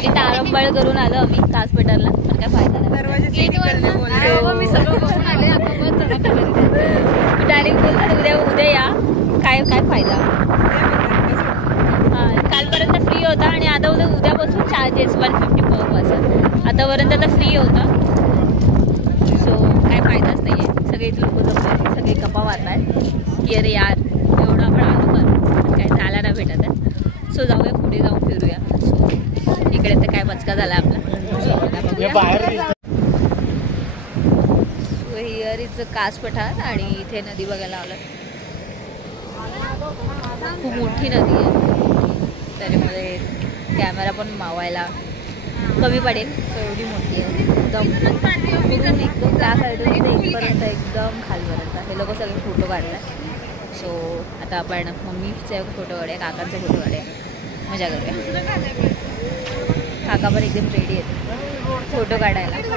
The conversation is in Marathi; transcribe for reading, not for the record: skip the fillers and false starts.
शेवटी तारंबळ करून आलो आम्ही कास पठारला, पण काय फायदा नाही. मी सगळं बघून आले. डायरेक्ट बोलतात उद्या या, काय काय फायदा. हां कालपर्यंत फ्री होता आणि आता उद्यापासून चार्जेस 150 पर पर्सन. आतापर्यंत तर फ्री होता, सो काय फायदाच नाही आहे. सगळे लोक जमले, सगळे गप्पा मारतात की अरे यार एवढं आपण आलो पण काय जायला नाही भेटत आहे. सो जाऊया पुढे जाऊन फिरूया. सो इकडे तर काय मचका झाला आपला. सो हिअर इज कास पठार आणि इथे नदी बघायला आलं. खूप मोठी नदी आहे, त्याच्यामध्ये कॅमेरा पण मावायला कमी पडेल, एवढी मोठी आहे. एकदम त्या साईडून इथपर्यंत एकदम खालपर्यंत हे लोक सगळे फोटो काढतात. सो आता आपण मम्मीचे फोटो काढूया, काकांचे फोटो काढूया, मजा करूया. काका पण एकदम रेडी आहेत फोटो काढायला.